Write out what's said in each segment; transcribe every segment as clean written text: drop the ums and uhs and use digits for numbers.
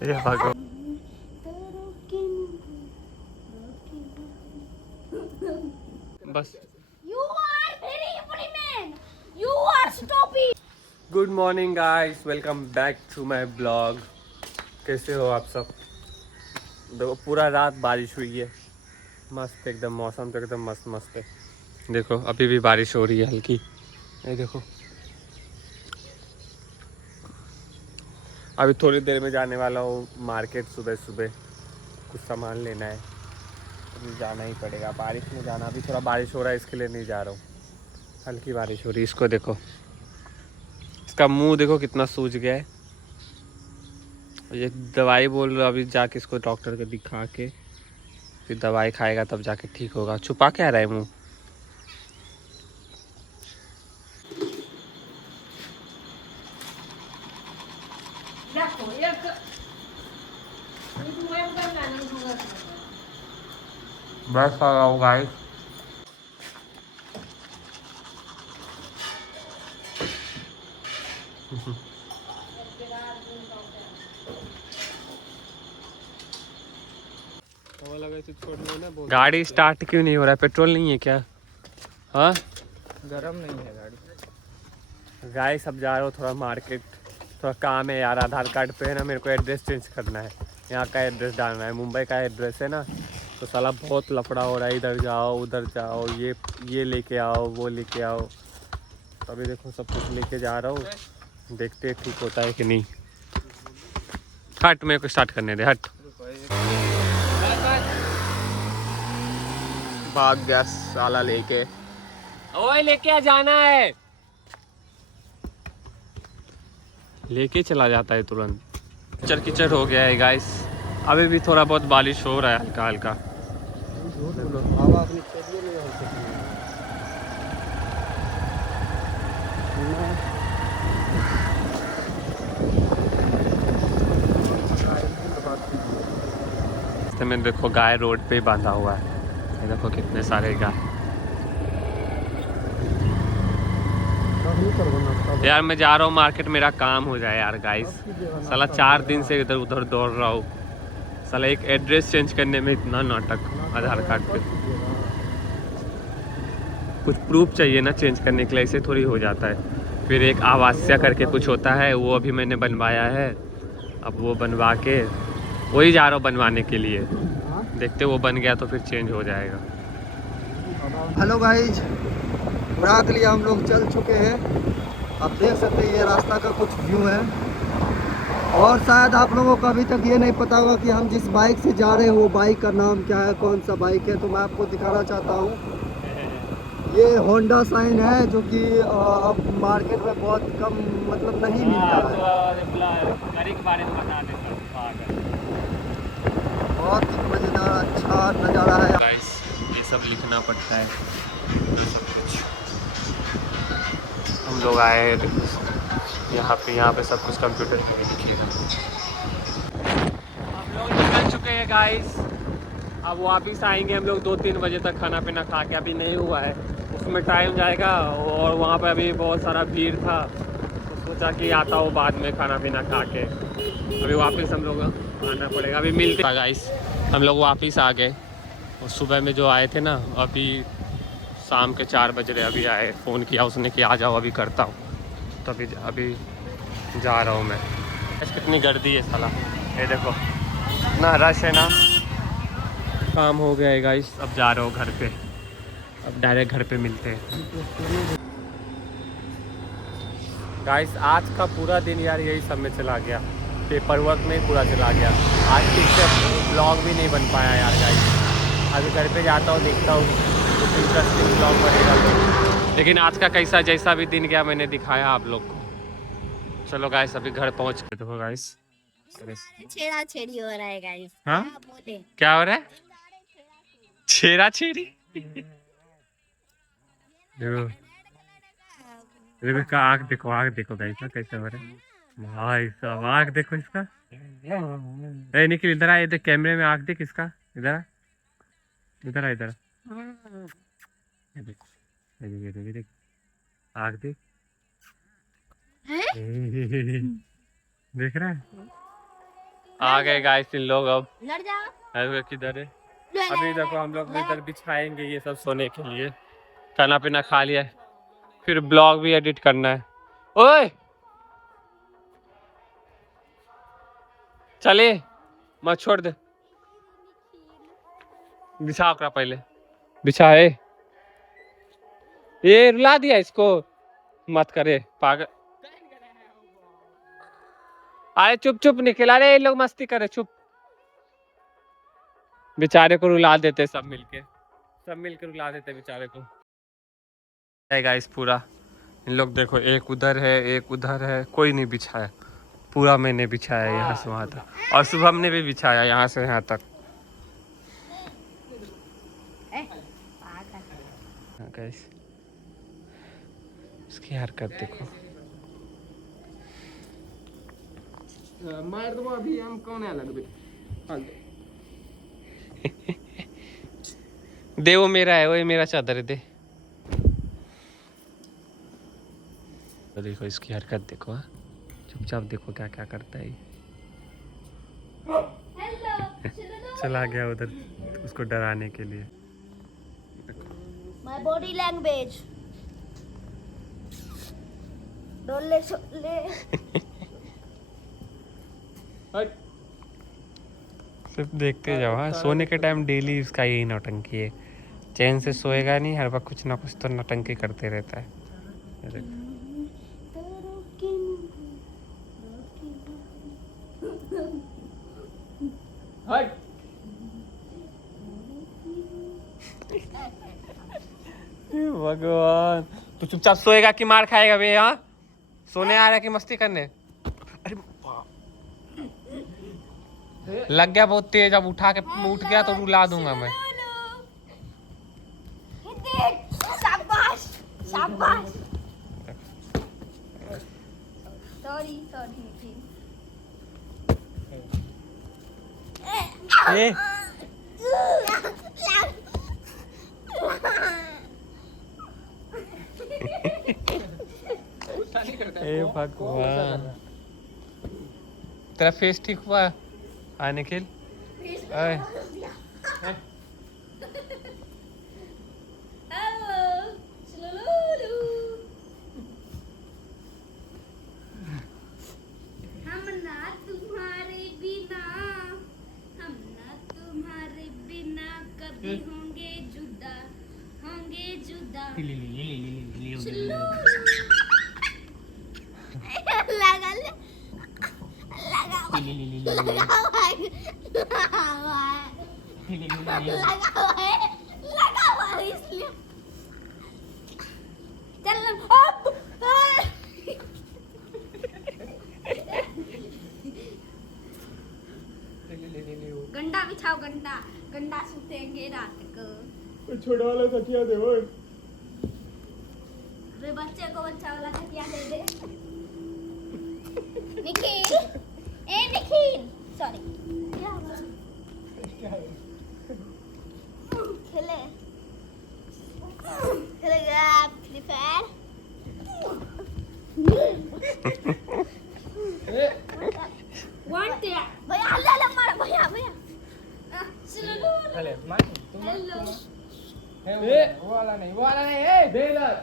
ये भागो। बस You are very implement. You are stupid. Good morning guys, welcome back to my blog. कैसे हो आप सब? देखो पूरा रात बारिश हुई है, मस्त एकदम, मौसम तो एकदम मस्त मस्त है। देखो अभी भी बारिश हो रही है हल्की। ये देखो अभी थोड़ी देर में जाने वाला हूँ मार्केट, सुबह सुबह कुछ सामान लेना है। अभी जाना ही पड़ेगा, बारिश में जाना। अभी थोड़ा बारिश हो रहा है इसके लिए नहीं जा रहा हूँ, हल्की बारिश हो रही है। इसको देखो, इसका मुंह देखो कितना सूज गया है। ये दवाई बोल रहा, अभी जाके इसको डॉक्टर को दिखा के फिर दवाई खाएगा तब जाके ठीक होगा। छुपा क्या रहा है मुंह? बस आ रहा हूँ गाइस। गाड़ी स्टार्ट क्यों नहीं हो रहा है? पेट्रोल नहीं है क्या? हाँ, गरम नहीं है गाड़ी। गाइस अब जा रहा हूँ थोड़ा मार्केट, थोड़ा काम है यार। आधार कार्ड पे है ना, मेरे को एड्रेस चेंज करना है, यहाँ का एड्रेस डालना है। मुंबई का एड्रेस है ना, तो साला बहुत लफड़ा हो रहा है। इधर जाओ उधर जाओ, ये लेके आओ वो लेके आओ। अभी देखो सब कुछ लेके जा रहा हूँ, देखते हैं ठीक होता है कि नहीं। हट, मेरे को स्टार्ट करने दे, हट। भाग गया साला लेके। ओए लेके आ जाना है, लेके चला जाता है तुरंत। कीचड़ कीचड़ हो गया है गाइस। अभी भी थोड़ा बहुत बारिश हो रहा है हल्का हल्का। रास्ते में देखो गाय रोड पे ही बांधा हुआ है। ये देखो कितने सारे गाय। यार मैं जा रहा हूँ मार्केट, मेरा काम हो जाए यार गाइस। साला 4 दिन से इधर उधर दौड़ रहा हूँ। साला एक एड्रेस चेंज करने में इतना नाटक। आधार कार्ड पे कुछ प्रूफ चाहिए ना चेंज करने के लिए, ऐसे थोड़ी हो जाता है। फिर एक आवासीय करके कुछ होता है, वो अभी मैंने बनवाया है। अब वो बनवा के वही जा रहा हूँ बनवाने के लिए। देखते वो बन गया तो फिर चेंज हो जाएगा। हेलो गाइज, बुरा के लिए हम लोग चल चुके हैं। आप देख सकते हैं ये रास्ता का कुछ व्यू है। और शायद आप लोगों को अभी तक ये नहीं पता होगा कि हम जिस बाइक से जा रहे हैं वो बाइक का नाम क्या है, कौन सा बाइक है। तो मैं आपको दिखाना चाहता हूँ, ये होंडा शाइन है, जो कि अब मार्केट में बहुत कम मतलब नहीं मिलता है। बहुत ही मज़ेदार अच्छा नज़ारा है। गाइस ये सब लिखना पड़ता है, ये सब कुछ। हम लोग आए हैं देखो यहाँ पे सब कुछ कंप्यूटर पे ही लिखेगा। हम लोग निकल चुके हैं गाइस। अब वापिस आएंगे हम लोग 2-3 बजे तक खाना पीना खा के। अभी नहीं हुआ है, उसमें टाइम जाएगा और वहाँ पे अभी बहुत सारा भीड़ था, तो सोचा कि आता हूँ बाद में खाना पीना खा के। अभी वापस हम लोग आना पड़ेगा। अभी मिलते हैं गाइस। हम लोग वापस आ गए और सुबह में जो आए थे ना, अभी शाम के 4 बज रहे। अभी आए, फ़ोन किया उसने कि आ जाओ अभी करता हूँ, तभी अभी जा रहा हूँ मैं। ऐसे कितनी गर्दी है साला, ये देखो ना, रश है ना। काम हो गया है गाइस, अब जा रहा हूँ घर पे। अब डायरेक्ट घर पे मिलते हैं गाइस। आज का पूरा दिन यार यही सब में चला गया, पेपर वर्क में ही पूरा चला गया। आज ठीक से ब्लॉग भी नहीं बन पाया यार गाइस। अभी घर पे जाता हूँ, देखता हूँ कुछ इंटरेस्टिंग ब्लॉग बनेगा तो। लेकिन आज का कैसा जैसा भी दिन गया मैंने दिखाया आप लोग को। चलो गाइस अभी घर पहुँच के देखो गाइस, छेड़ा छेड़ी हो रहा है गाइस। हाँ बोले क्या हो रहा है? छेड़ा छेड़ी। देखो इसका आँख देखो, आँख देखो गाइस कैसे हो रहा है भाई साहब। आँख देखो इसका। ए निखिल इधर आ, इधर कैमरे में आँख देख इसका। इधर आ, इधर आ, इधर आ। ये देख, ये देख, ये देख, ये देख, आँख देख। देख रहा है? आ गए गाइस इन लोग अब। लड़ जा। अरे किधर है? अभी देखो हम लोग इधर बिछाएंगे ये सब सोने के लिए। खाना पीना खा लिया है, फिर ब्लॉग भी एडिट करना है। ओए चले मत छोड़ दे, बिछा कर पहले बिछाए। ये रुला दिया इसको, मत करे पागल। अरे चुप चुप निकला रे, ये लोग मस्ती करे, चुप। बेचारे को रुला देते सब मिलके रुला देते बेचारे को। गाइस पूरा इन लोग देखो, एक उधर है एक उधर है, कोई नहीं बिछाया। पूरा मैंने बिछाया यहाँ से वहाँ तक, और शुभम ने भी बिछाया यहाँ से यहाँ तक। गाइस इसकी हरकत देखो। मार दो अभी, हम कौन है लग दे, वो मेरा है, वो मेरा चादर है, दे। तो देखो इसकी हरकत देखो, चुपचाप देखो क्या क्या करता है। चला गया उधर उसको डराने के लिए। My body language. डोले छोले। सिर्फ देखते जाओ। हाँ, सोने के टाइम डेली इसका यही नौटंकी है, चैन से सोएगा नहीं, हर वक्त कुछ ना कुछ तो नौटंकी करते रहता है। ये देखो। भगवान, तू चुपचाप सोएगा कि मार खाएगा बे? हाँ, सोने आ रहा है कि मस्ती करने? अरे लग गया बहुत तेज, अब उठा के उठ गया तो रुला दूंगा मैं। शाबाश शाबाश। सॉरी ए ए भगवान, तेरा फेस ठीक हुआ? हाँ निखिल, होंगे जुदा लगा हुआ है इसलिए। चल अब गंडा बिछाओ, गंडा सुतेंगे रात को। छोटा वाला तकिया दे। ओए वे बच्चे को बच्चा वाला तकिया दे दे। निखिल, ए निखिल, सॉरी। खेलेगा फ्री फायर। भैया ले मार भैया। हेलो वो वाला नहीं ए बेलर।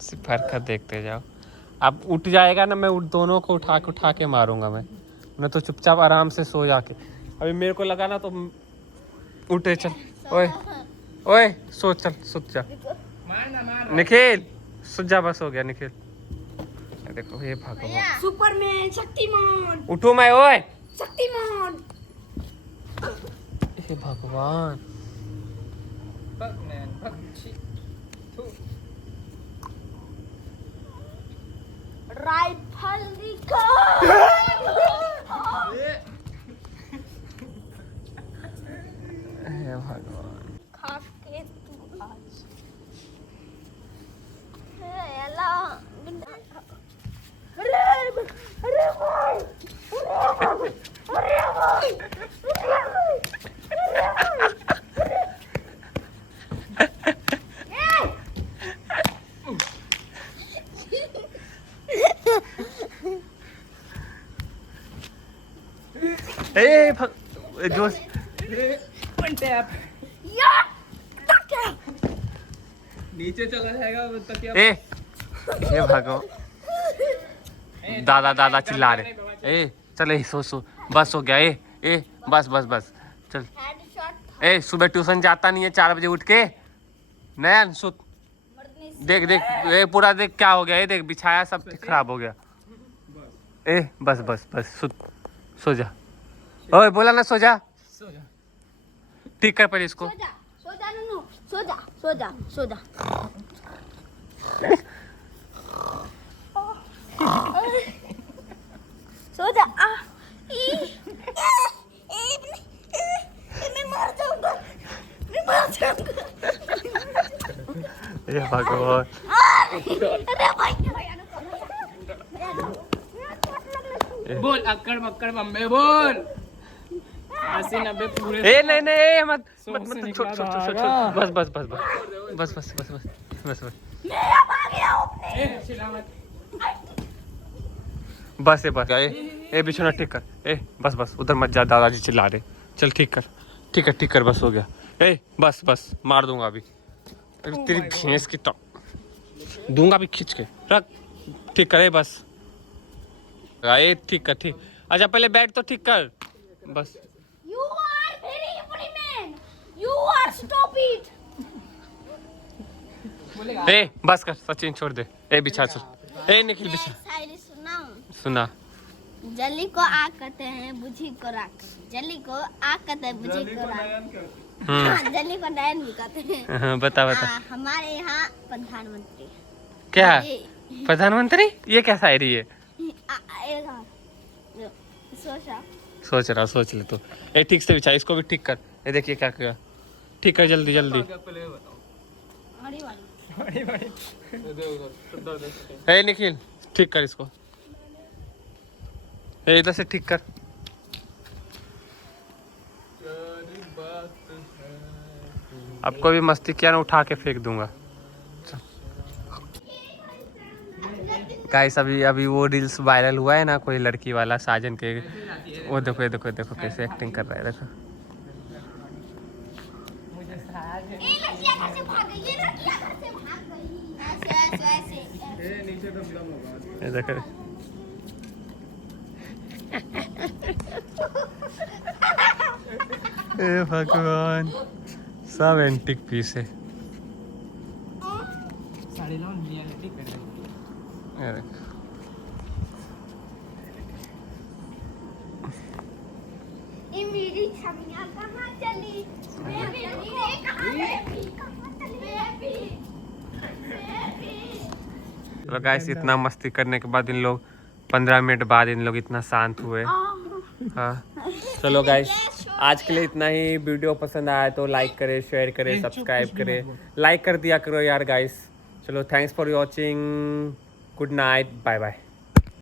सिर्फ हरकत देखते जाओ। अब उठ जाएगा ना, मैं दोनों को उठा के मारूंगा मैं तो चुपचाप आराम से सो जाके। अभी मेरे को लगा ना तो उठे, चल ओए सो, चल सुत जा। निखिल सुत जा, बस हो गया निखिल। देखो ये भगवान, सुपरमैन, शक्तिमान। उठो मैं, ओए शक्तिमान। हे भगवान, राइफल दिखा। हे भगवान, खा के तू आज एला। अरे भाई, ए जो यार तकिया नीचे चला जाएगा तकिया। ए भागो दादा चिल्ला रहे। ए चल ए सो बस हो गया। ए बस चल। हेडशॉट ए सुबह ट्यूशन जाता नहीं है 4 बजे उठ के। नयन सुत देख ए पूरा देख क्या हो गया। ए देख बिछाया सब खराब हो गया। ए बस सुत सो जा। ओए बोला ना सो जा। ठीक कर पहले इसको। सो जा नन्नू सो जा सो जा मैं मर जाऊंगा ए भगवान अरे भाई बोल अक्कड़ मक्कड़ बम्बे बोल। 80-90 पूरे। ए नहीं मत से छोड़ निकला बस मेरा भाग गया अपने ए चिल्ला मत। बस ए बिछोना ठीक कर। ए बस उधर मत जा दादाजी चिल्ला रहे। चल ठीक कर बस हो गया। ए बस मार दूंगा अभी तेरी भैंस की तो दूंगा भी खींच के रख। ठीक कर बस ए ठीक कर ठीक। अच्छा पहले बैठ तो ठीक कर बस। You are very funny man. You are stupid. ए बस कर सचिन छोड़ दे। ए बिछा छोड़। ए निखिल बिछा। शायरी सुनाऊं? सुना। जली को आग कहते हैं बुझी को राख। जली को आग कहते हैं बुझी को राख। हाँ, जली को नयन भी कहते हैं। बता हमारे यहाँ प्रधानमंत्री क्या प्रधानमंत्री ये क्या शायरी है। सोच ले तो। ए ठीक से बिछा इसको भी ठीक कर। ये देखिए क्या किया। ठीक कर जल्दी ए निखिल ठीक कर इसको। ए इधर से ठीक कर। अब कोई भी मस्ती किया ना उठा के फेंक दूंगा। गाइस अभी वो रील्स वायरल हुआ है ना कोई लड़की वाला साजन के। वो देखो कैसे एक्टिंग कर रहा है। देखो ये देखो ए भगवान सब एंटिक पीस है। साड़ी लो रियलिटी कर रही। ये देखो ये मेरी छमिया कहाँ चली? चलो गाइस इतना मस्ती करने के बाद इन लोग 15 मिनट बाद इन लोग इतना शांत हुए। हाँ चलो गाइस आज के लिए इतना ही। वीडियो पसंद आया तो लाइक करें, शेयर करें, सब्सक्राइब करें। लाइक कर दिया करो यार गाइस। चलो thanks for watching. Good night, bye bye.